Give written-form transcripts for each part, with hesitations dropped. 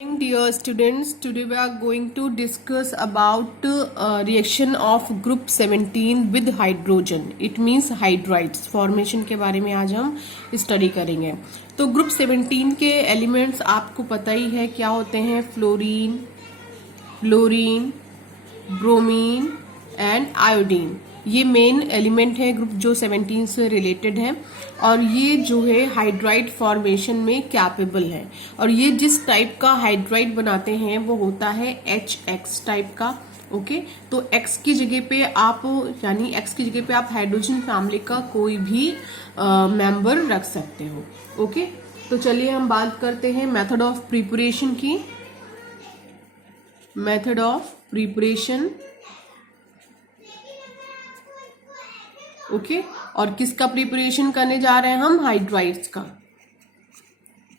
Dear students, today we are going to discuss about reaction of group 17 with hydrogen. It means hydrides formation के बारे में आज हम study करेंगे। तो ग्रुप 17 के एलिमेंट्स आपको पता ही है क्या होते हैं। Fluorine, fluorine, bromine and iodine, ये मेन एलिमेंट है ग्रुप जो 17 से रिलेटेड है और ये जो है हाइड्राइड फॉर्मेशन में कैपेबल है। और ये जिस टाइप का हाइड्राइड बनाते हैं वो होता है HX टाइप का। ओके, तो X की जगह पे आप यानी X की जगह पे आप हाइड्रोजन फैमिली का कोई भी मेंबर रख सकते हो। ओके, तो चलिए हम बात करते हैं मेथड ऑफ प्रिपरेशन की। मेथड ऑफ प्रिपरेशन, ओके, और किसका प्रिपरेशन करने जा रहे हैं हम? हाइड्राइड्स का।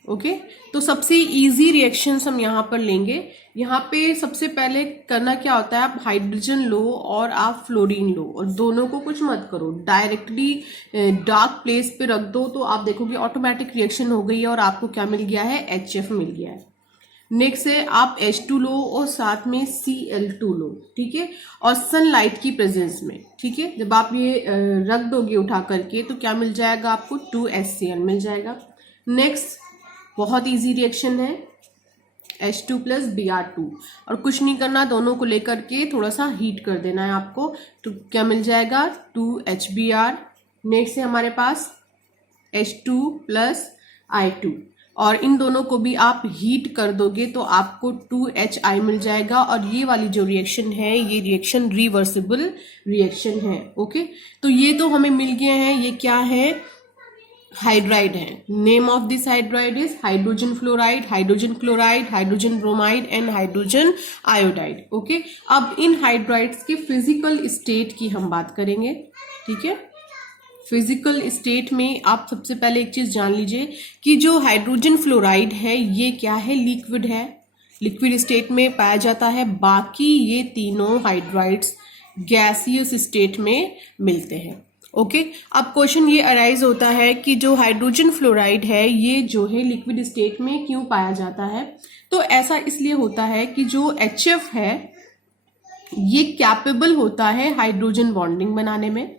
ओके, तो सबसे इजी रिएक्शंस हम यहाँ पर लेंगे। यहाँ पे सबसे पहले करना क्या होता है, आप हाइड्रोजन लो और आप फ्लोरीन लो और दोनों को कुछ मत करो, डायरेक्टली डार्क प्लेस पे रख दो, तो आप देखोगे ऑटोमेटिक रिएक्शन हो गई है और आपको क्या मिल गया है? HF मिल गया है। नेक्स्ट है आप H2 लो और साथ में Cl2 लो, ठीक है, और सनलाइट की प्रेजेंस में, ठीक है। जब आप ये रख दोगे उठा करके तो क्या मिल जाएगा आपको? 2HCl मिल जाएगा। नेक्स्ट बहुत इजी रिएक्शन है, H2 प्लस Br2, और कुछ नहीं करना, दोनों को लेकर के थोड़ा सा हीट कर देना है आपको, तो क्या मिल जाएगा? 2HBr। नेक्स्ट है हमारे पास H2 प्लस I2, और इन दोनों को भी आप हीट कर दोगे तो आपको 2HI मिल जाएगा। और ये वाली जो रिएक्शन है ये रिएक्शन रिवर्सिबल रिएक्शन है। ओके, तो ये तो हमें मिल गए हैं। ये क्या है? हाइड्राइड है। Name of this hydride is hydrogen fluoride, hydrogen chloride, hydrogen bromide and hydrogen iodide. Okay, अब इन हाइड्राइड्स के फिजिकल स्टेट की हम बात करेंगे, ठीक है। फिजिकल स्टेट में आप सबसे पहले एक चीज जान लीजिए कि जो हाइड्रोजन फ्लोराइड है ये क्या है? लिक्विड है, लिक्विड स्टेट में पाया जाता है। बाकी ये तीनों हाइड्राइड्स गैसियस स्टेट में मिलते हैं। ओके, अब क्वेश्चन ये अराइज होता है कि जो हाइड्रोजन फ्लोराइड है ये जो है लिक्विड स्टेट में क्यों पाया जाता है? तो ऐसा इसलिए होता है कि जो HF है ये कैपेबल होता है हाइड्रोजन बॉन्डिंग बनाने में,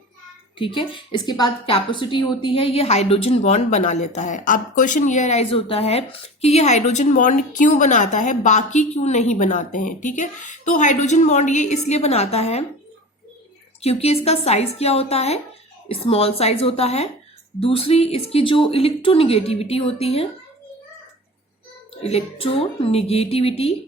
ठीक है। इसके बाद कैपेसिटी होती है, ये हाइड्रोजन बॉन्ड बना लेता है। अब क्वेश्चन ये अराइज होता है कि ये हाइड्रोजन बॉन्ड क्यों बनाता है, बाकी क्यों नहीं बनाते हैं, ठीक है। तो हाइड्रोजन बॉन्ड ये इसलिए बनाता है क्योंकि इसका साइज क्या होता है? स्मॉल साइज होता है। दूसरी इसकी जो इलेक्ट्रोनिगेटिविटी होती है, इलेक्ट्रोनिगेटिविटी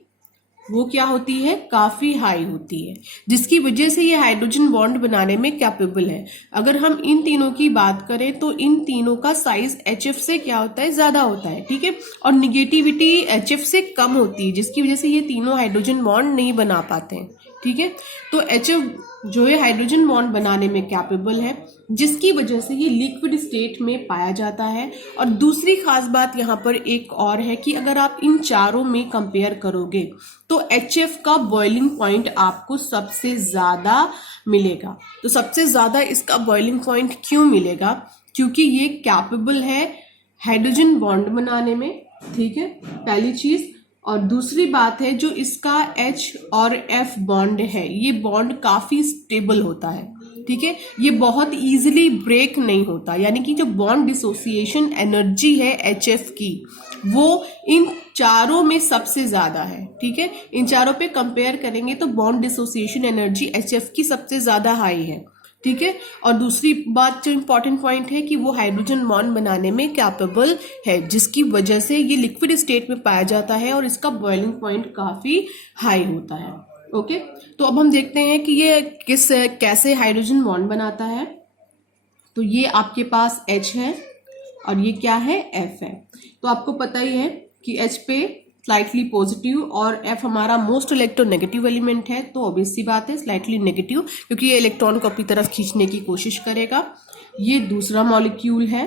वो क्या होती है? काफी हाई होती है, जिसकी वजह से ये हाइड्रोजन बॉन्ड बनाने में कैपेबल है। अगर हम इन तीनों की बात करें तो इन तीनों का साइज HF से क्या होता है? ज्यादा होता है, ठीक है, और निगेटिविटी HF से कम होती है, जिसकी वजह से ये तीनों हाइड्रोजन बॉन्ड नहीं बना पाते हैं, ठीक है। तो HF जो है हाइड्रोजन बॉन्ड बनाने में कैपेबल है, जिसकी वजह से ये लिक्विड स्टेट में पाया जाता है। और दूसरी खास बात यहाँ पर एक और है कि अगर आप इन चारों में कंपेयर करोगे तो HF का बॉइलिंग पॉइंट आपको सबसे ज्यादा मिलेगा। तो सबसे ज्यादा इसका बॉइलिंग पॉइंट क्यों मिलेगा? क्योंकि ये कैपेबल है हाइड्रोजन बॉन्ड बनाने में, ठीक है, पहली चीज। और दूसरी बात है जो इसका H और F बॉन्ड है ये बॉन्ड काफी स्टेबल होता है, ठीक है, ये बहुत इजीली ब्रेक नहीं होता। यानी कि जो बॉन्ड डिसोसिएशन एनर्जी है HF की वो इन चारों में सबसे ज्यादा है, ठीक है। इन चारों पे कंपेयर करेंगे तो बॉन्ड डिसोसिएशन एनर्जी HF की सबसे ज्यादा हाई है, ठीक है। और दूसरी बात जो इंपॉर्टेंट पॉइंट है कि वो हाइड्रोजन बॉन्ड बनाने में कैपेबल है, जिसकी वजह से ये लिक्विड स्टेट में पाया जाता है और इसका बॉइलिंग पॉइंट काफी हाई होता है। ओके, तो अब हम देखते हैं कि ये कैसे हाइड्रोजन बॉन्ड बनाता है। तो ये आपके पास H है और ये क्या है? F है। तो आपको पता ही है कि H पे स्लाइटली पॉजिटिव और F हमारा मोस्ट इलेक्ट्रोनेगेटिव एलिमेंट है, तो ऑब्वियस सी बात है स्लाइटली नेगेटिव, क्योंकि ये इलेक्ट्रॉन को अपनी तरफ खींचने की कोशिश करेगा। ये दूसरा मॉलिक्यूल है,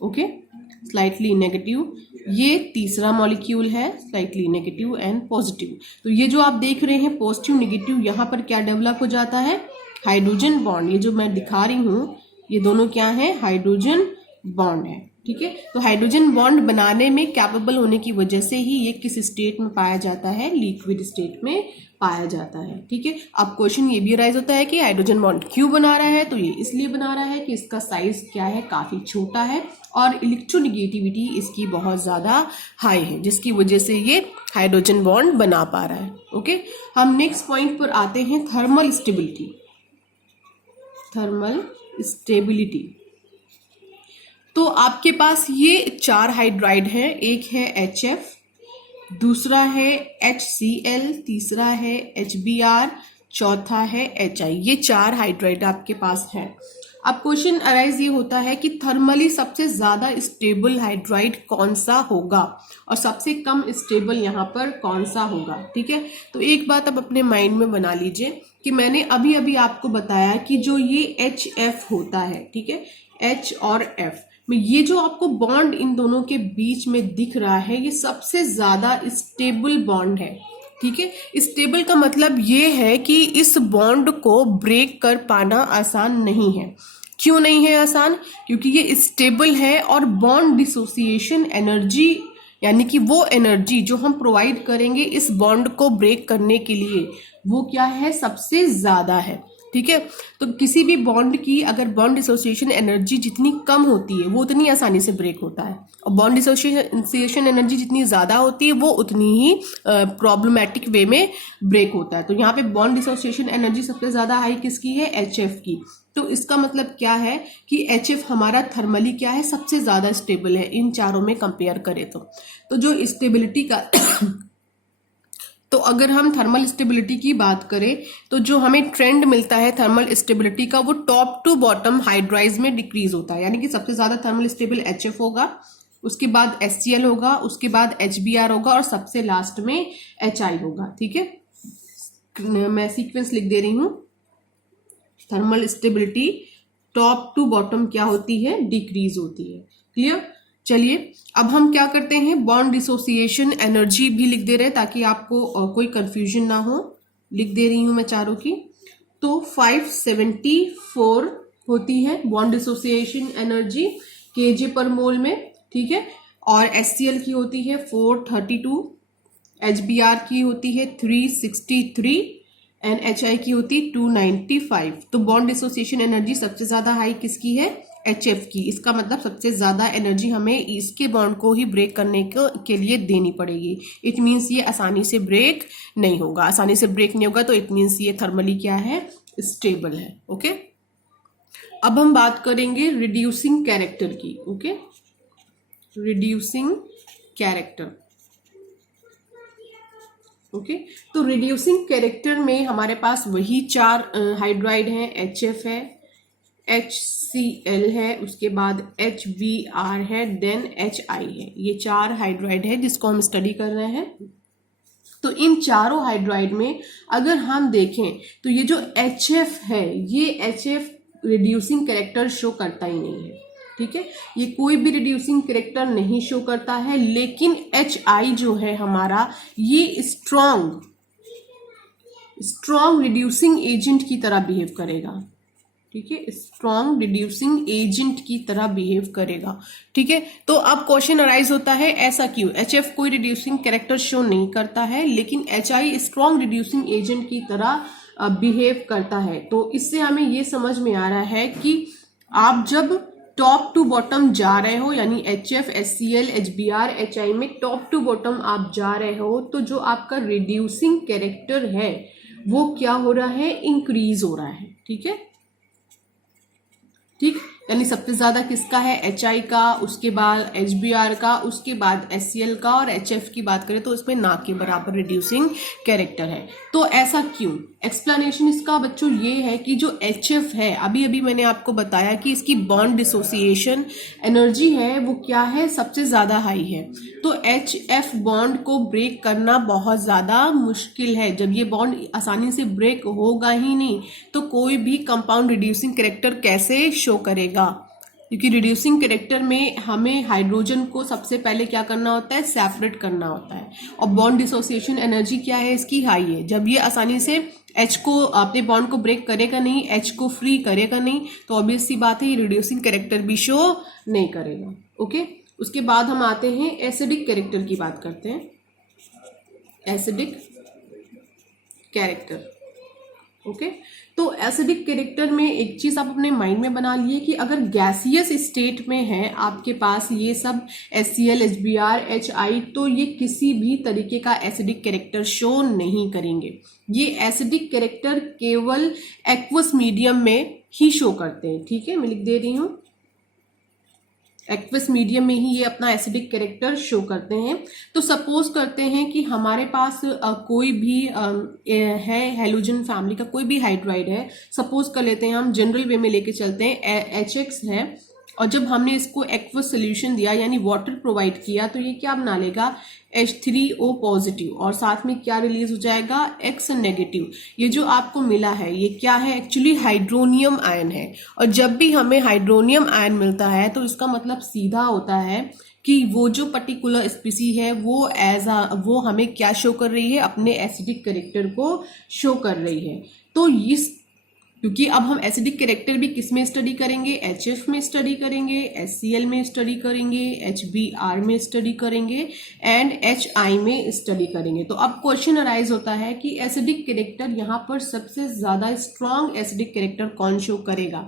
ओके, स्लाइटली नेगेटिव। ये तीसरा मॉलिक्यूल है, स्लाइटली नेगेटिव एंड पॉजिटिव। तो ये जो आप देख रहे हैं पॉजिटिव नेगेटिव, यहाँ पर क्या डेवलप हो जाता है? Hydrogen bond. ये जो मैं दिखा रही हूँ ये दोनों क्या है? हाइड्रोजन बॉन्ड है। ठीक है। तो हाइड्रोजन बॉन्ड बनाने में कैपेबल होने की वजह से ही ये किस स्टेट में पाया जाता है, लिक्विड स्टेट में पाया जाता है। ठीक है। अब क्वेश्चन ये भी राइज होता है कि हाइड्रोजन बॉन्ड क्यों बना रहा है, तो ये इसलिए बना रहा है कि इसका साइज क्या है, काफी छोटा है और इलेक्ट्रोनेगेटिविटी इसकी बहुत ज्यादा हाई है, जिसकी वजह से ये हाइड्रोजन बॉन्ड बना पा रहा है। ओके, हम नेक्स्ट पॉइंट पर आते हैं, थर्मल स्टेबिलिटी। थर्मल स्टेबिलिटी, तो आपके पास ये 4 हाइड्राइड है, एक है HF, दूसरा है HCl, तीसरा है HBr, चौथा है HI। ये 4 हाइड्राइड आपके पास है। अब क्वेश्चन अराइज ये होता है कि थर्मली सबसे ज्यादा स्टेबल हाइड्राइड कौन सा होगा और सबसे कम स्टेबल यहाँ पर कौन सा होगा। ठीक है, तो एक बात आप अपने माइंड में बना लीजिए कि मैंने अभी अभी आपको बताया कि जो ये HF होता है, ठीक है, H और F में ये जो आपको बॉन्ड इन दोनों के बीच में दिख रहा है, ये सबसे ज्यादा स्टेबल बॉन्ड है। ठीक है, स्टेबल का मतलब ये है कि इस बॉन्ड को ब्रेक कर पाना आसान नहीं है। क्यों नहीं है आसान? क्योंकि ये स्टेबल है और बॉन्ड डिसोसिएशन एनर्जी, यानी कि वो एनर्जी जो हम प्रोवाइड करेंगे इस बॉन्ड को ब्रेक करने के लिए, वो क्या है, सबसे ज्यादा है। ठीक है, तो किसी भी बॉन्ड की अगर बॉन्ड डिसोसिएशन एनर्जी जितनी कम होती है वो उतनी आसानी से ब्रेक होता है, और बॉन्ड डिसोसिएशन एनर्जी जितनी ज्यादा होती है वो उतनी ही प्रॉब्लमेटिक वे में ब्रेक होता है। तो यहाँ पे बॉन्ड डिसोसिएशन एनर्जी सबसे ज्यादा हाई किसकी है, HF की। तो इसका मतलब क्या है कि HF हमारा थर्मली क्या है, सबसे ज्यादा स्टेबल है इन चारों में कंपेयर करें तो जो स्टेबिलिटी का तो अगर हम थर्मल स्टेबिलिटी की बात करें तो जो हमें ट्रेंड मिलता है थर्मल स्टेबिलिटी का, वो टॉप टू बॉटम हाइड्राइज में डिक्रीज होता है। यानी कि सबसे ज्यादा थर्मल स्टेबल HF होगा, उसके बाद HCl होगा, उसके बाद HBr होगा और सबसे लास्ट में HI होगा। ठीक है, मैं सीक्वेंस लिख दे रही हूं। Thermal stability top to bottom क्या होती है, डिक्रीज होती है। क्लियर? चलिए अब हम क्या करते हैं, बॉन्ड डिसोसिएशन एनर्जी भी लिख दे रहे हैं ताकि आपको कोई कंफ्यूजन ना हो। लिख दे रही हूं मैं चारों की। तो 574 होती है बॉन्ड डिसोसिएशन एनर्जी kJ पर मोल में। ठीक है, और HCl की होती है 432, HBr की होती है 363 एंड HI की होती 295। तो बॉन्ड डिसोसिएशन एनर्जी सबसे ज्यादा हाई किसकी है, HF की। इसका मतलब सबसे ज्यादा एनर्जी हमें इसके बॉन्ड को ही ब्रेक करने के लिए देनी पड़ेगी। इट मीन्स ये आसानी से ब्रेक नहीं होगा। आसानी से ब्रेक नहीं होगा तो इट मीन्स ये थर्मली क्या है, स्टेबल है। ओके, अब हम बात करेंगे रिड्यूसिंग कैरेक्टर की। Okay, reducing character. ओके, तो रिड्यूसिंग कैरेक्टर में हमारे पास वही 4 हाइड्राइड हैं, HF है, HCl है, उसके बाद HBr है, देन HI है। ये 4 हाइड्राइड है जिसको हम स्टडी कर रहे हैं। तो इन चारों हाइड्राइड में अगर हम देखें तो ये जो HF है, ये HF रिड्यूसिंग कैरेक्टर शो करता ही नहीं है। ठीक है, ये कोई भी रिड्यूसिंग कैरेक्टर नहीं शो करता है, लेकिन HI जो है हमारा, ये स्ट्रॉन्ग रिड्यूसिंग एजेंट की तरह बिहेव करेगा। ठीक है, स्ट्रॉन्ग रिड्यूसिंग एजेंट की तरह बिहेव करेगा। ठीक है, तो अब क्वेश्चन अराइज होता है ऐसा क्यों, HF कोई रिड्यूसिंग कैरेक्टर शो नहीं करता है लेकिन HI स्ट्रॉन्ग रिड्यूसिंग एजेंट की तरह बिहेव करता है। तो इससे हमें ये समझ में आ रहा है कि आप जब टॉप टू बॉटम जा रहे हो, यानी HF, HCl, HBr, HI में टॉप टू बॉटम आप जा रहे हो, तो जो आपका रिड्यूसिंग कैरेक्टर है वो क्या हो रहा है, इंक्रीज हो रहा है। ठीक है, ठीक, यानी सबसे ज्यादा किसका है, HI का, उसके बाद HBr का, उसके बाद HCl का, और HF की बात करें तो इसमें ना के बराबर रिड्यूसिंग कैरेक्टर है। तो ऐसा क्यों? एक्सप्लेनेशन इसका बच्चों ये है कि जो HF है, अभी अभी मैंने आपको बताया कि इसकी बॉन्ड डिसोसिएशन एनर्जी है वो क्या है, सबसे ज्यादा हाई है। तो HF बॉन्ड को ब्रेक करना बहुत ज्यादा मुश्किल है। जब ये बॉन्ड आसानी से ब्रेक होगा ही नहीं तो कोई भी कंपाउंड रिड्यूसिंग कैरेक्टर कैसे शो करेगा, क्योंकि रिड्यूसिंग कैरेक्टर में हमें हाइड्रोजन को सबसे पहले क्या करना होता है, सेपरेट करना होता है। और बॉन्ड डिसोसिएशन एनर्जी क्या है, इसकी हाई है। जब ये आसानी से H को, अपने बॉन्ड को ब्रेक करेगा नहीं, H को फ्री करेगा नहीं, तो ऑब्वियस सी बात है ये रिड्यूसिंग कैरेक्टर भी शो नहीं करेगा। ओके, उसके बाद हम आते हैं एसिडिक कैरेक्टर की बात करते हैं, एसिडिक कैरेक्टर। ओके, तो एसिडिक कैरेक्टर में एक चीज आप अपने माइंड में बना लिए कि अगर गैसियस स्टेट में है आपके पास ये सब HCl, HBr, HI, तो ये किसी भी तरीके का एसिडिक कैरेक्टर शो नहीं करेंगे। ये एसिडिक कैरेक्टर केवल एक्वस मीडियम में ही शो करते हैं। ठीक है, मैं लिख दे रही हूँ, एक्वस मीडियम में ही ये अपना एसिडिक कैरेक्टर शो करते हैं। तो सपोज करते हैं कि हमारे पास कोई भी है हैलोजन फैमिली का कोई भी हाइड्राइड है, सपोज कर लेते हैं, हम जनरल वे में लेके चलते हैं, HX है, और जब हमने इसको एक्वस सोल्यूशन दिया यानी वाटर प्रोवाइड किया तो ये क्या बना लेगा, H3O पॉजिटिव, और साथ में क्या रिलीज हो जाएगा, X नेगेटिव। ये जो आपको मिला है ये क्या है, एक्चुअली हाइड्रोनियम आयन है। और जब भी हमें हाइड्रोनियम आयन मिलता है तो इसका मतलब सीधा होता है कि वो जो पर्टिकुलर स्पीसी है वो हमें क्या शो कर रही है, अपने एसिडिक कैरेक्टर को शो कर रही है। तो इस क्योंकि अब हम एसिडिक कैरेक्टर भी किस में स्टडी करेंगे, HF में स्टडी करेंगे, HCl में स्टडी करेंगे, HBr में स्टडी करेंगे एंड HI में स्टडी करेंगे। तो अब क्वेश्चन अराइज होता है कि एसिडिक कैरेक्टर यहाँ पर सबसे ज्यादा स्ट्रॉन्ग एसिडिक कैरेक्टर कौन शो करेगा।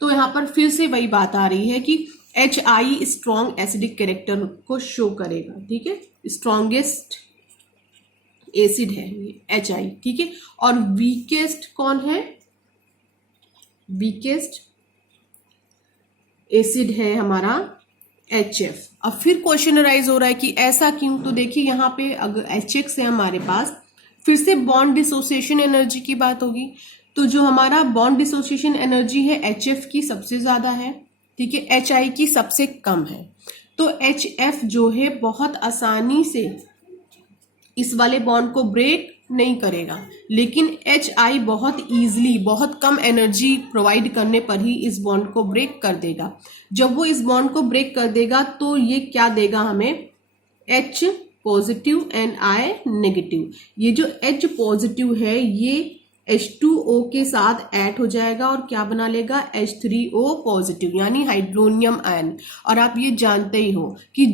तो यहाँ पर फिर से वही बात आ रही है कि HI स्ट्रॉन्ग एसिडिक कैरेक्टर को शो करेगा। ठीक है, स्ट्रॉन्गेस्ट एसिड है ये HI। ठीक है, और वीकेस्ट कौन है, वीकेस्ट एसिड है हमारा HF। अब फिर क्वेश्चन अराइज हो रहा है कि ऐसा क्यों। तो देखिए यहाँ पे अगर HX है हमारे पास, फिर से बॉन्ड डिसोसिएशन एनर्जी की बात होगी, तो जो हमारा बॉन्ड डिसोसिएशन एनर्जी है HF की सबसे ज्यादा है, ठीक है, HI की सबसे कम है। तो HF जो है बहुत आसानी से इस वाले बॉन्ड को ब्रेक नहीं करेगा, लेकिन HI बहुत इजीली, बहुत कम एनर्जी प्रोवाइड करने पर ही इस बॉन्ड को ब्रेक कर देगा। जब वो इस बॉन्ड को ब्रेक कर देगा तो ये क्या देगा हमें, H positive and I negative. ये जो H पॉजिटिव है ये H2O के साथ ऐड हो जाएगा और क्या बना लेगा, H3O पॉजिटिव यानी हाइड्रोनियम आयन। और आप ये जानते ही हो कि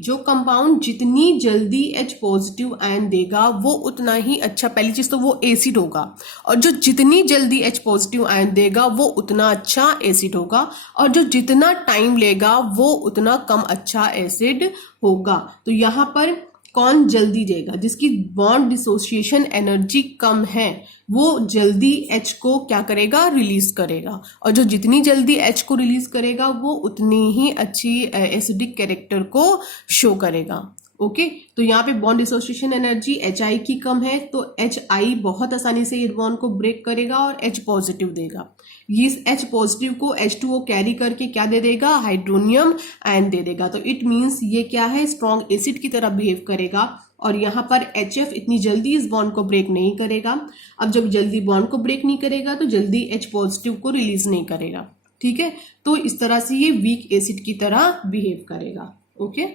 जो कंपाउंड जितनी जल्दी H पॉजिटिव आयन देगा वो उतना ही अच्छा, पहली चीज तो वो एसिड होगा, और जो जितनी जल्दी H पॉजिटिव आयन देगा वो उतना अच्छा एसिड होगा, और जो जितना टाइम लेगा वो उतना कम अच्छा एसिड होगा। तो यहाँ पर कौन जल्दी देगा, जिसकी बॉन्ड डिसोसिएशन एनर्जी कम है वो जल्दी H को क्या करेगा, रिलीज करेगा, और जो जितनी जल्दी H को रिलीज करेगा वो उतनी ही अच्छी एसिडिक कैरेक्टर को शो करेगा। ओके, तो यहाँ पे बॉन्ड डिसोसिएशन एनर्जी HI की कम है तो HI बहुत आसानी से इस बॉन्ड को ब्रेक करेगा और H पॉजिटिव देगा। ये H पॉजिटिव को H2O कैरी करके क्या दे देगा, हाइड्रोनियम आयन दे देगा। तो इट मीन्स ये क्या है, स्ट्रॉन्ग एसिड की तरह बिहेव करेगा, और यहाँ पर HF इतनी जल्दी इस बॉन्ड को ब्रेक नहीं करेगा। अब जब जल्दी बॉन्ड को ब्रेक नहीं करेगा तो जल्दी H पॉजिटिव को रिलीज नहीं करेगा। ठीक है, तो इस तरह से ये वीक एसिड की तरह बिहेव करेगा। ओके,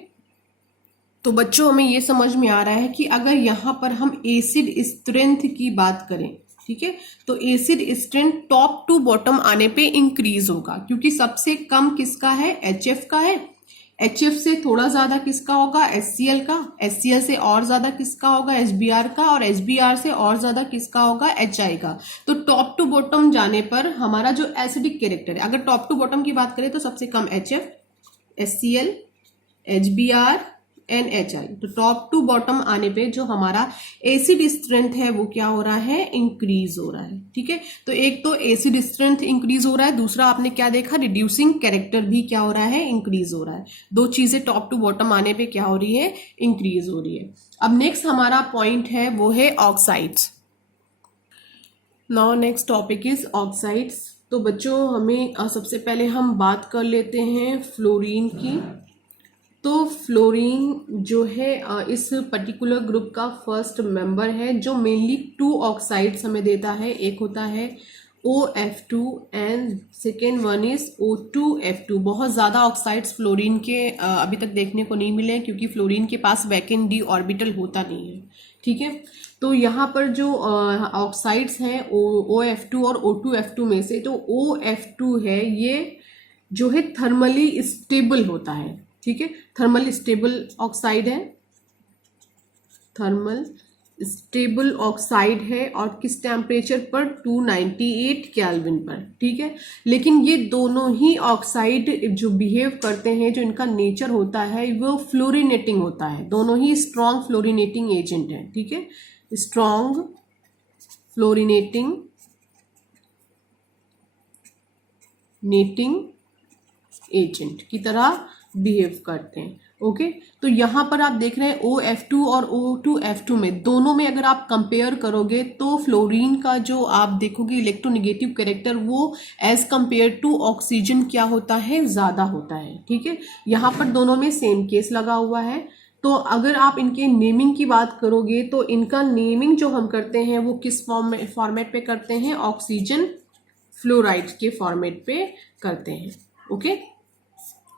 तो बच्चों हमें ये समझ में आ रहा है कि अगर यहाँ पर हम एसिड स्ट्रेंथ की बात करें, ठीक है, तो acid strength top to bottom आने पे इंक्रीज होगा, क्योंकि सबसे कम किसका है, HF का है। HF से थोड़ा ज्यादा किसका होगा, HCl का। HCl से और ज्यादा किसका होगा, HBr का। और HBr से और ज्यादा किसका होगा, HI का। तो टॉप टू बॉटम जाने पर हमारा जो एसिडिक कैरेक्टर है, अगर टॉप टू बॉटम की बात करें तो सबसे कम HF, HCl, HBr and HI। तो टॉप टू बॉटम आने पे जो हमारा एसिड स्ट्रेंथ है वो क्या हो रहा है, इंक्रीज हो रहा है। ठीक है, तो एक तो एसिड स्ट्रेंथ इंक्रीज हो रहा है, दूसरा आपने क्या देखा, रिड्यूसिंग कैरेक्टर भी क्या हो रहा है, इंक्रीज हो रहा है। दो चीजें टॉप टू बॉटम आने पे क्या हो रही है, इंक्रीज हो रही है। अब नेक्स्ट हमारा पॉइंट है वो है oxides. Now next topic is oxides. तो बच्चों हमें सबसे पहले हम बात कर लेते हैं फ्लोरीन की। तो फ्लोरीन जो है इस पर्टिकुलर ग्रुप का फर्स्ट मेंबर है, जो मेनली 2 ऑक्साइड्स हमें देता है। एक होता है OF2 and second one is O2F2। बहुत ज्यादा ऑक्साइड्स फ्लोरीन के अभी तक देखने को नहीं मिले, क्योंकि फ्लोरीन के पास वैकेंट d ऑर्बिटल होता नहीं है। ठीक है, तो यहाँ पर जो ऑक्साइड्स हैं OF2 और O2F2 में से, तो OF2 है ये जो है थर्मली स्टेबल होता है, ठीक है, थर्मल स्टेबल ऑक्साइड है, थर्मल स्टेबल ऑक्साइड है, और किस टेम्परेचर पर, 298 केल्विन पर, ठीक है। लेकिन ये दोनों ही ऑक्साइड जो बिहेव करते हैं, जो इनका नेचर होता है वो फ्लोरिनेटिंग होता है, दोनों ही स्ट्रॉन्ग फ्लोरिनेटिंग एजेंट है, ठीक है, स्ट्रॉन्ग फ्लोरिनेटिंग एजेंट की तरह बिहेव करते हैं। ओके, तो यहाँ पर आप देख रहे हैं OF2 और O2F2 में, दोनों में अगर आप कंपेयर करोगे तो फ्लोरीन का जो आप देखोगे इलेक्ट्रोनेगेटिव कैरेक्टर वो एज कंपेयर टू ऑक्सीजन क्या होता है, ज़्यादा होता है, ठीक है। यहाँ पर दोनों में सेम केस लगा हुआ है। तो अगर आप इनके नेमिंग की बात करोगे तो इनका नेमिंग जो हम करते हैं वो किस फॉर्मेट पे करते हैं, ऑक्सीजन फ्लोराइड के फॉर्मेट पे करते हैं। ओके,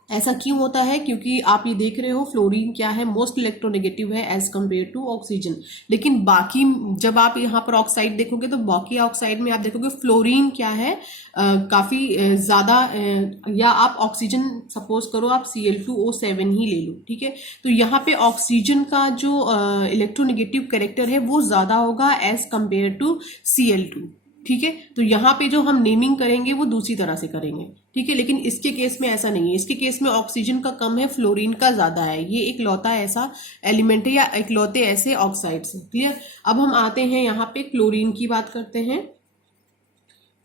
ऐसा क्यों होता है, क्योंकि आप ये देख रहे हो फ्लोरीन क्या है, मोस्ट इलेक्ट्रोनेगेटिव है एज कंपेयर टू ऑक्सीजन। लेकिन बाकी जब आप यहाँ पर ऑक्साइड देखोगे तो बाकी ऑक्साइड में आप देखोगे फ्लोरीन क्या है, काफी ज्यादा, या आप ऑक्सीजन सपोज करो आप Cl2O7 ही ले लो, ठीक है। तो यहाँ पे ऑक्सीजन का जो इलेक्ट्रोनेगेटिव कैरेक्टर है वो ज्यादा होगा एज कंपेयर टू Cl2, ठीक है। तो यहाँ पे जो हम नेमिंग करेंगे वो दूसरी तरह से करेंगे, ठीक है। लेकिन इसके केस में ऐसा नहीं है, इसके केस में ऑक्सीजन का कम है, फ्लोरीन का ज्यादा है। ये एक लौता ऐसा एलिमेंट है या इकलौते ऐसे ऑक्साइड्स हैं। क्लियर। अब हम आते हैं यहाँ पे क्लोरीन की बात करते हैं।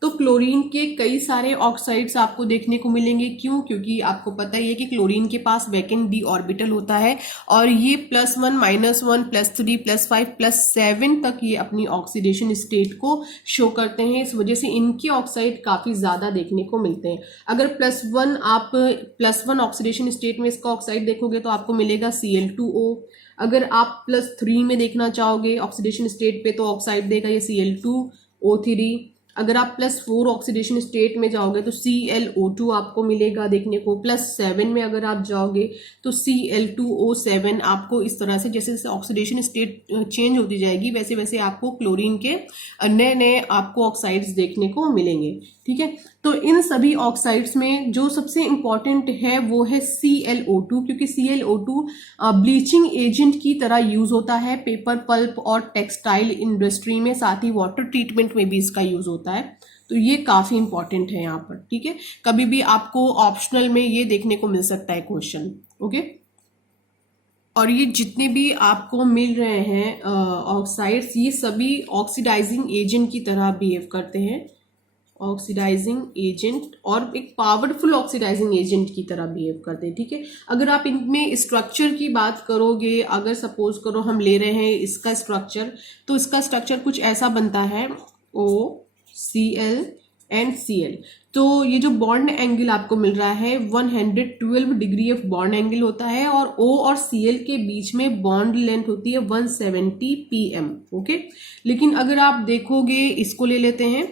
तो क्लोरीन के कई सारे ऑक्साइड्स आपको देखने को मिलेंगे। क्यों? क्योंकि आपको पता ही है कि क्लोरीन के पास वैकेंट d ऑर्बिटल होता है और ये +1 -1 +3 +5 +7 तक ये अपनी ऑक्सीडेशन स्टेट को शो करते हैं। इस वजह से इनके ऑक्साइड काफी ज्यादा देखने को मिलते हैं। अगर +1 आप +1 ऑक्सीडेशन स्टेट में इसका ऑक्साइड देखोगे तो आपको मिलेगा Cl2O। अगर आप +3 में देखना चाहोगे ऑक्सीडेशन स्टेट पे तो ऑक्साइड देगा ये Cl2O3। अगर आप +4 ऑक्सीडेशन स्टेट में जाओगे तो ClO2 आपको मिलेगा देखने को। +7 में अगर आप जाओगे तो Cl2O7 आपको इस तरह से, जैसे जैसे ऑक्सीडेशन स्टेट चेंज होती जाएगी वैसे वैसे आपको क्लोरीन के नए नए आपको ऑक्साइड्स देखने को मिलेंगे, ठीक है। तो इन सभी ऑक्साइड्स में जो सबसे इंपॉर्टेंट है वो है ClO2, क्योंकि ClO2 ब्लीचिंग एजेंट की तरह यूज होता है पेपर, पल्प और टेक्सटाइल इंडस्ट्री में, साथ ही वाटर ट्रीटमेंट में भी इसका यूज होता है। तो ये काफी इंपॉर्टेंट है यहाँ पर, ठीक है। कभी भी आपको ऑप्शनल में ये देखने को मिल सकता है क्वेश्चन, ओके। और ये जितने भी आपको मिल रहे हैं ऑक्साइड्स, ये सभी ऑक्सीडाइजिंग एजेंट की तरह बिहेव करते हैं, ऑक्सीडाइजिंग एजेंट, और एक पावरफुल ऑक्सीडाइजिंग एजेंट की तरह बिहेव करते हैं, ठीक है। अगर आप इनमें स्ट्रक्चर की बात करोगे, अगर सपोज करो हम ले रहे हैं इसका स्ट्रक्चर, तो इसका स्ट्रक्चर कुछ ऐसा बनता है OCl एंड Cl। तो ये जो बॉन्ड एंगल आपको मिल रहा है 112 डिग्री ऑफ बॉन्ड एंगल होता है, और O और Cl के बीच में बॉन्ड लेंथ होती है 170 pm, ओके। लेकिन अगर आप देखोगे, इसको ले लेते हैं,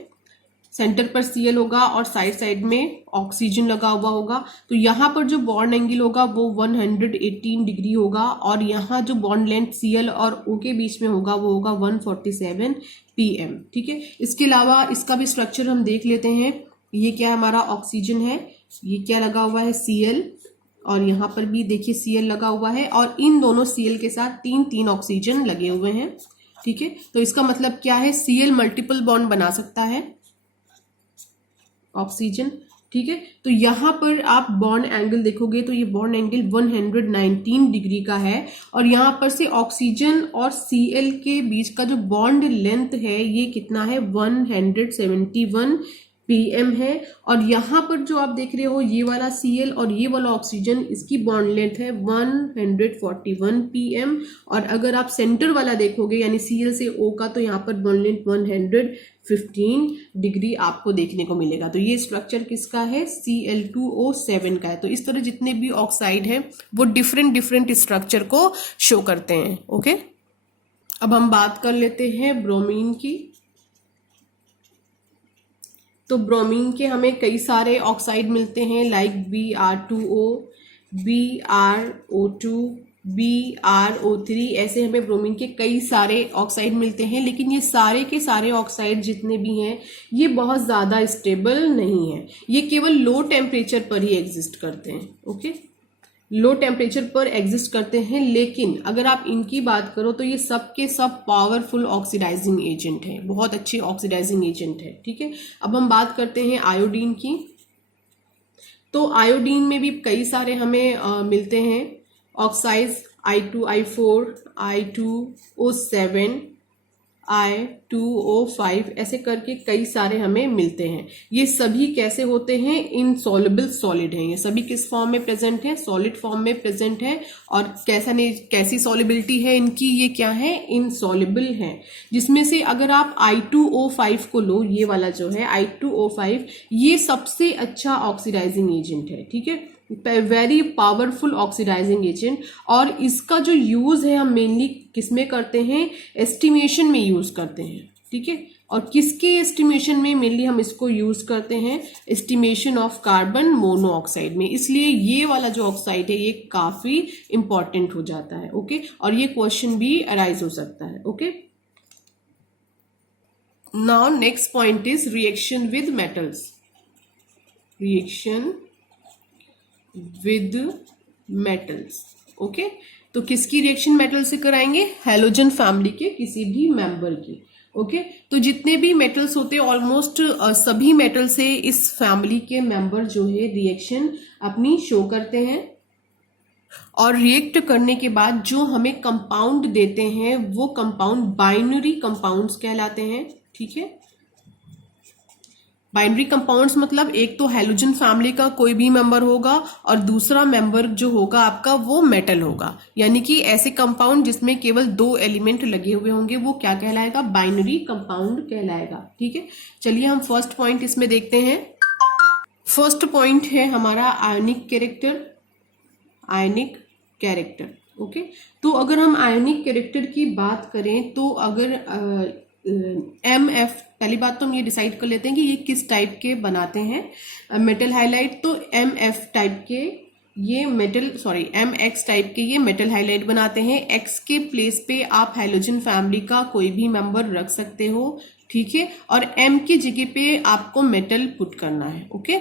सेंटर पर Cl होगा और साइड साइड में ऑक्सीजन लगा हुआ होगा, तो यहाँ पर जो बॉन्ड एंगल होगा वो 118 डिग्री होगा, और यहाँ जो बॉन्ड लेंथ Cl और O के बीच में होगा वो होगा 147 pm, ठीक है। इसके अलावा इसका भी स्ट्रक्चर हम देख लेते हैं। ये क्या हमारा ऑक्सीजन है, ये क्या लगा हुआ है Cl, और यहाँ पर भी देखिए Cl लगा हुआ है, और इन दोनों Cl के साथ 3 ऑक्सीजन लगे हुए हैं, ठीक है। तो इसका मतलब क्या है, Cl मल्टीपल बॉन्ड बना सकता है ऑक्सीजन, ठीक है। तो यहाँ पर आप बॉन्ड एंगल देखोगे तो ये बॉन्ड एंगल 119 डिग्री का है, और यहाँ पर से ऑक्सीजन और Cl के बीच का जो बॉन्ड लेंथ है ये कितना है, 171 pm है। और यहाँ पर जो आप देख रहे हो ये वाला Cl और ये वाला ऑक्सीजन, इसकी बॉन्ड लेंथ है 141 pm, और अगर आप सेंटर वाला देखोगे यानी Cl से O का, तो यहाँ पर बॉन्ड लेंथ 115 डिग्री आपको देखने को मिलेगा। तो ये स्ट्रक्चर किसका है, Cl2O7 का है। तो इस तरह जितने भी ऑक्साइड है वो डिफरेंट स्ट्रक्चर को शो करते हैं, ओके। अब हम बात कर लेते हैं ब्रोमीन की। तो ब्रोमीन के हमें कई सारे ऑक्साइड मिलते हैं, लाइक Br2O, BrO2, BrO3, ऐसे हमें ब्रोमीन के कई सारे ऑक्साइड मिलते हैं, लेकिन ये सारे के सारे ऑक्साइड जितने भी हैं ये बहुत ज़्यादा स्टेबल नहीं है, ये केवल लो टेम्परेचर पर ही एग्जिस्ट करते हैं। ओके, लो टेम्परेचर पर एग्जिस्ट करते हैं, लेकिन अगर आप इनकी बात करो तो ये सब के सब पावरफुल ऑक्सीडाइजिंग एजेंट हैं, बहुत अच्छे ऑक्सीडाइजिंग एजेंट है। ठीक है, अब हम बात करते हैं आयोडीन की। तो आयोडीन में भी कई सारे हमें मिलते हैं ऑक्साइड्स, I2O4, I2O7, I2O5, ऐसे करके कई सारे हमें मिलते हैं। ये सभी कैसे होते हैं? इनसॉल्युबल सॉलिड हैं। ये सभी किस फॉर्म में प्रेजेंट है? सॉलिड फॉर्म में प्रेजेंट है। और कैसी सॉल्युबिलिटी है इनकी? ये क्या है? इनसॉल्युबल है। जिसमें से अगर आप I2O5 को लो, ये वाला जो है I2O5, ये सबसे अच्छा ऑक्सीडाइजिंग एजेंट है। ठीक है, वेरी पावरफुल ऑक्सीडाइजिंग एजेंट। और इसका जो यूज है हम मेनली किसमें करते हैं? एस्टिमेशन में यूज करते हैं। ठीक है, और किसके एस्टिमेशन में मेनली हम इसको यूज करते हैं? एस्टिमेशन ऑफ कार्बन मोनोऑक्साइड में। इसलिए ये वाला जो ऑक्साइड है ये काफी इंपॉर्टेंट हो जाता है। ओके, और ये क्वेश्चन भी अराइज हो सकता है। Okay, now next point is reaction with metals. Reaction with metals. Okay, तो किसकी रिएक्शन मेटल से कराएंगे? हैलोजन फैमिली के किसी भी मेंबर की। ओके, तो जितने भी मेटल्स होते हैं ऑलमोस्ट सभी मेटल से इस फैमिली के मेंबर जो है रिएक्शन अपनी शो करते हैं, और रिएक्ट करने के बाद जो हमें कंपाउंड देते हैं वो कंपाउंड बाइनरी कंपाउंड्स कहलाते हैं। ठीक है, बाइनरी कंपाउंड्स मतलब एक तो हैलोजन फैमिली का कोई भी मेंबर होगा और दूसरा मेंबर जो होगा आपका वो मेटल होगा, यानी कि ऐसे कंपाउंड जिसमें केवल 2 एलिमेंट लगे हुए होंगे वो क्या कहलाएगा? बाइनरी कंपाउंड कहलाएगा। ठीक है, चलिए हम फर्स्ट पॉइंट इसमें देखते हैं। फर्स्ट पॉइंट है हमारा आयनिक कैरेक्टर। आयनिक कैरेक्टर। ओके, तो अगर हम आयनिक कैरेक्टर की बात करें तो अगर MF, पहली बात तो हम ये डिसाइड कर लेते हैं कि ये किस टाइप के बनाते हैं मेटल हाइलाइट। तो MF टाइप के ये मेटल, MX टाइप के ये मेटल हाइलाइट बनाते हैं। X के प्लेस पे आप हैलोजन फैमिली का कोई भी मेंबर रख सकते हो। ठीक है, और M की जगह पे आपको मेटल पुट करना है। ओके,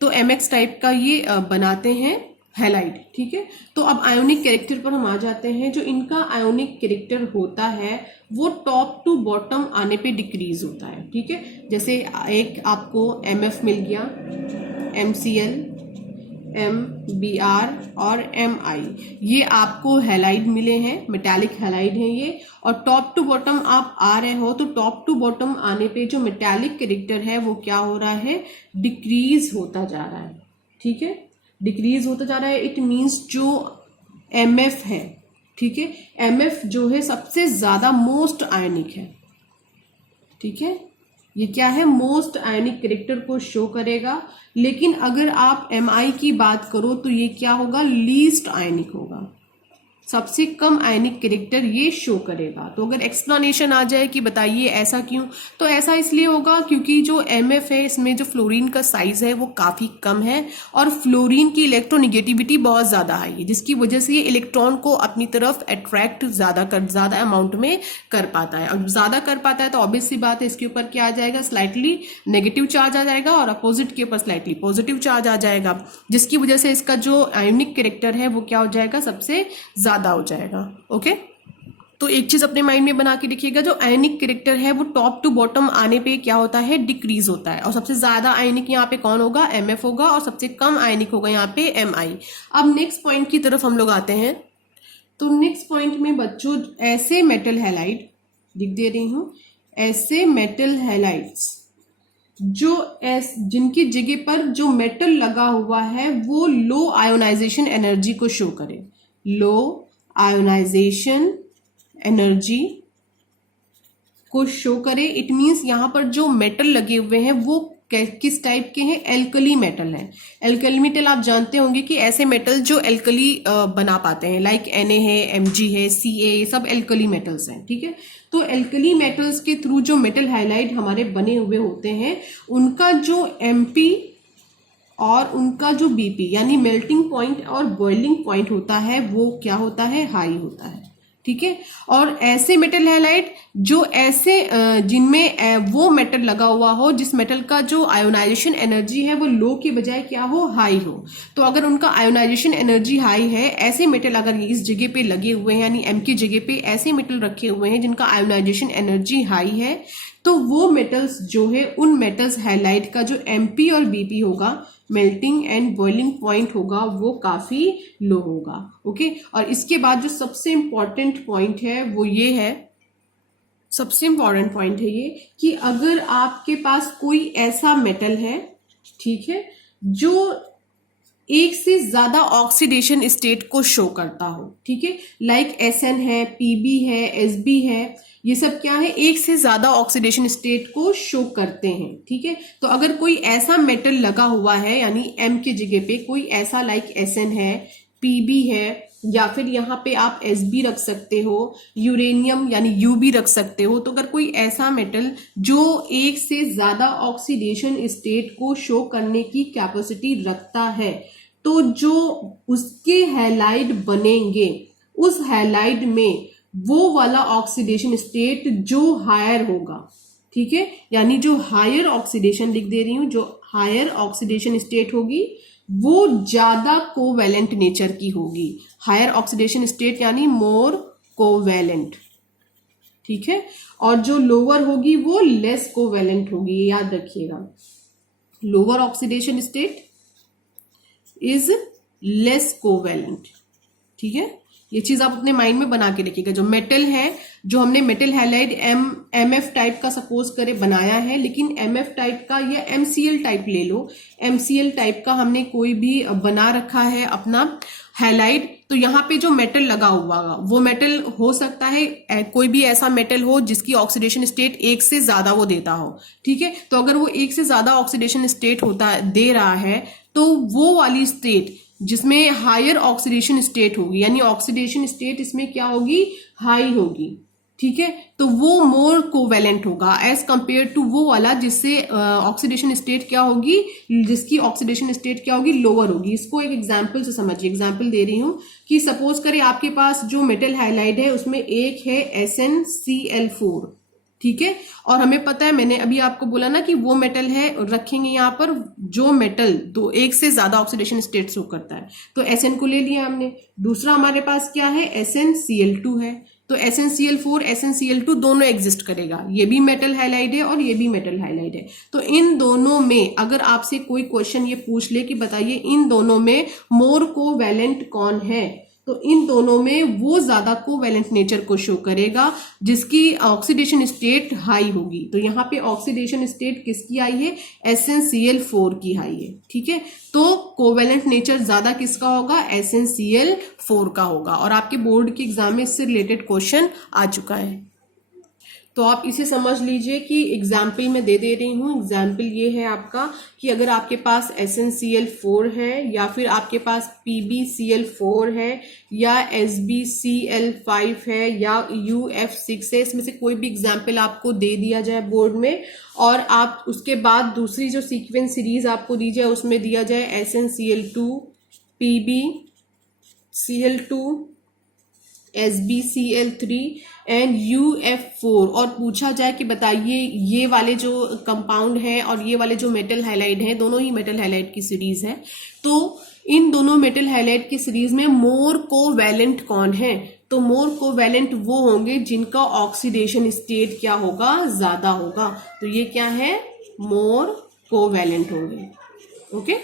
तो MX टाइप का ये बनाते हैं हैलाइड। ठीक है, तो अब आयोनिक कैरेक्टर पर हम आ जाते हैं। जो इनका आयोनिक कैरेक्टर होता है वो टॉप टू बॉटम आने पे डिक्रीज होता है। ठीक है, जैसे एक आपको MF मिल गया, MCl, MBr और Mi, ये आपको हैलाइड मिले हैं, मेटालिक हैलाइड हैं ये। और टॉप टू बॉटम आप आ रहे हो तो टॉप टू बॉटम आने पे जो मेटालिक कैरेक्टर है वो क्या हो रहा है? डिक्रीज होता जा रहा है। ठीक है, डिक्रीज होता जा रहा है। इट मीन्स जो MF है, ठीक है, MF जो है सबसे ज्यादा मोस्ट आयनिक है। ठीक है, ये क्या है? मोस्ट आयनिक कैरेक्टर को शो करेगा। लेकिन अगर आप Mi की बात करो तो ये क्या होगा? लीस्ट आयनिक होगा, सबसे कम आयनिक कैरेक्टर ये शो करेगा। तो अगर एक्सप्लेनेशन आ जाए कि बताइए ऐसा क्यों, तो ऐसा इसलिए होगा क्योंकि जो MF है इसमें जो फ्लोरीन का साइज है वो काफी कम है और फ्लोरीन की इलेक्ट्रोनिगेटिविटी बहुत ज्यादा हाई है, जिसकी वजह से ये इलेक्ट्रॉन को अपनी तरफ अट्रैक्ट ज्यादा अमाउंट में कर पाता है। और ज्यादा कर पाता है तो ऑब्वियस सी बात है इसके ऊपर क्या आ जाएगा? स्लाइटली नेगेटिव चार्ज आ जाएगा और अपोजिट के ऊपर स्लाइटली पॉजिटिव चार्ज आ जाएगा, जिसकी वजह से इसका जो आयोनिक कैरेक्टर है वो क्या हो जाएगा? सबसे ज्यादा हो जाएगा। ओके, तो एक चीज अपने माइंड में बना के देखिएगा, जो आयनिक कैरेक्टर है वो टॉप टू बॉटम आने पे क्या होता है? डिक्रीज होता है। और सबसे ज्यादा आयनिक यहाँ पे कौन होगा? MF होगा, और सबसे कम आयनिक होगा यहाँ पे Mi। अब नेक्स्ट पॉइंट की तरफ हम लोग आते हैं। तो नेक्स्ट पॉइंट में बच्चों ऐसे मेटल हैलाइड लिख दे रही हूं, ऐसे मेटल हैलाइड्स जिनकी जगह पर जो मेटल लगा हुआ है वो लो आयोनाइजेशन एनर्जी को शो करे। लो आयोनाइजेशन एनर्जी को शो करे। इट मीन्स यहां पर जो मेटल लगे हुए हैं वो किस टाइप के हैं? एल्कली मेटल हैं। एल्कली मेटल आप जानते होंगे कि ऐसे मेटल जो एल्कली बना पाते हैं, लाइक Na है, Mg है, Ca, ये सब एल्कली मेटल्स हैं। ठीक है, तो एल्कली मेटल्स के थ्रू जो मेटल हाइलाइड हमारे बने हुए होते हैं उनका जो MP और उनका जो बीपी यानी मेल्टिंग पॉइंट और बॉइलिंग पॉइंट होता है वो क्या होता है, हाई होता है। ठीक है, और ऐसे मेटल हैलाइड जो ऐसे जिनमें वो मेटल लगा हुआ हो जिस मेटल का जो आयोनाइजेशन एनर्जी है वो लो के बजाय क्या हो, हाई हो। तो अगर उनका आयोनाइजेशन एनर्जी हाई है, ऐसे मेटल अगर इस जगह पे लगे हुए हैं यानी एम की जगह पे ऐसे मेटल रखे हुए हैं जिनका आयोनाइजेशन एनर्जी हाई है, तो वो मेटल्स जो है उन मेटल्स हैलाइड का जो एमपी और बीपी होगा, मेल्टिंग एंड बॉइलिंग पॉइंट होगा, वो काफी लो होगा। ओके, और इसके बाद जो सबसे इंपॉर्टेंट पॉइंट है वो ये है, सबसे इंपॉर्टेंट पॉइंट है ये कि अगर आपके पास कोई ऐसा मेटल है, ठीक है, जो एक से ज्यादा ऑक्सीडेशन स्टेट को शो करता हो, ठीक है, लाइक SN है, PB है, SB है, ये सब क्या है, एक से ज्यादा ऑक्सीडेशन स्टेट को शो करते हैं। ठीक है, तो अगर कोई ऐसा मेटल लगा हुआ है यानी M के जगह पे कोई ऐसा लाइक SN है, PB है, या फिर यहाँ पे आप SB रख सकते हो, यूरेनियम यानी U भी रख सकते हो। तो अगर कोई ऐसा मेटल जो एक से ज्यादा ऑक्सीडेशन स्टेट को शो करने की कैपेसिटी रखता है, तो जो उसके हैलाइड बनेंगे उस हैलाइड में वो वाला ऑक्सीडेशन स्टेट जो हायर होगा, ठीक है, यानी जो हायर ऑक्सीडेशन लिख दे रही हूं, जो हायर ऑक्सीडेशन स्टेट होगी वो ज्यादा कोवैलेंट नेचर की होगी। हायर ऑक्सीडेशन स्टेट यानी मोर कोवैलेंट, ठीक है, और जो लोअर होगी वो लेस कोवैलेंट होगी, ये याद रखिएगा। Lower oxidation state is less covalent. ठीक है, ये चीज आप अपने माइंड में बना के रखिएगा। जो मेटल है, जो हमने मेटल हैलाइड MF टाइप का सपोज करे बनाया है, लेकिन MF टाइप का या MCl टाइप ले लो, MCl टाइप का हमने कोई भी बना रखा है अपना हैलाइड, तो यहाँ पे जो मेटल लगा हुआ वो मेटल हो सकता है कोई भी ऐसा मेटल हो जिसकी ऑक्सीडेशन स्टेट एक से ज्यादा वो देता हो। ठीक है, तो अगर वो एक से ज्यादा ऑक्सीडेशन स्टेट होता दे रहा है, तो वो वाली स्टेट जिसमें हायर ऑक्सीडेशन स्टेट होगी, यानी ऑक्सीडेशन स्टेट इसमें क्या होगी, हाई होगी। ठीक है, तो वो मोर कोवैलेंट होगा एज कंपेयर टू वो वाला जिससे ऑक्सीडेशन स्टेट क्या होगी, जिसकी ऑक्सीडेशन स्टेट क्या होगी, लोअर होगी। इसको एक एग्जांपल से समझिए। एग्जांपल दे रही हूं कि सपोज करें आपके पास जो मेटल हैलाइड है उसमें एक है SnCl4, ठीक है, और हमें पता है, मैंने अभी आपको बोला ना कि वो मेटल है, रखेंगे यहाँ पर जो मेटल दो एक से ज्यादा ऑक्सीडेशन स्टेट शो करता है, तो SN को ले लिया हमने। दूसरा हमारे पास क्या है, SnCl2 है, तो SnCl4 SnCl2 दोनों एग्जिस्ट करेगा, ये भी मेटल हैलाइड है और ये भी मेटल हैलाइड है। तो इन दोनों में अगर आपसे कोई क्वेश्चन ये पूछ ले कि बताइए इन दोनों में मोर कोवैलेंट कौन है, तो इन दोनों में वो ज्यादा कोवैलेंट नेचर को शो करेगा जिसकी ऑक्सीडेशन स्टेट हाई होगी। तो यहाँ पे ऑक्सीडेशन स्टेट किसकी आई है, SnCl4 की हाई है। ठीक है, तो कोवैलेंट नेचर ज्यादा किसका होगा, SnCl4 का होगा। और आपके बोर्ड के एग्जाम में इससे रिलेटेड क्वेश्चन आ चुका है, तो आप इसे समझ लीजिए कि एग्जाम्पल में दे रही हूँ। एग्जाम्पल ये है आपका कि अगर आपके पास SnCl4 है या फिर आपके पास PbCl4 है या SbCl5 है या UF6 है, इसमें से कोई भी एग्जाम्पल आपको दे दिया जाए बोर्ड में, और आप उसके बाद दूसरी जो सीक्वेंस सीरीज आपको दी जाए उसमें दिया जाए SnCl2, PbCl2, SbCl3 and UF4, और पूछा जाए कि बताइए ये वाले जो कंपाउंड है और ये वाले जो मेटल हैलाइड है, दोनों ही मेटल हैलाइड की सीरीज है, तो इन दोनों मेटल हैलाइड की सीरीज में मोर कोवैलेंट कौन है, तो मोर कोवैलेंट वो होंगे जिनका ऑक्सीडेशन स्टेट क्या होगा, ज्यादा होगा। तो ये क्या है, मोर कोवैलेंट होंगे। ओके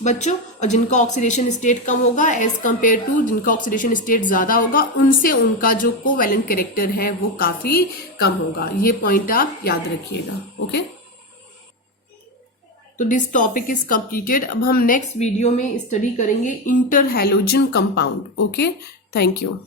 बच्चों, और जिनका ऑक्सीडेशन स्टेट कम होगा एज कंपेयर टू जिनका ऑक्सीडेशन स्टेट ज्यादा होगा, उनसे उनका जो कोवैलेंट कैरेक्टर है वो काफी कम होगा। ये पॉइंट आप याद रखिएगा। ओके, तो दिस टॉपिक इज कंप्लीटेड। अब हम नेक्स्ट वीडियो में स्टडी करेंगे inter halogen compound. Okay, thank you.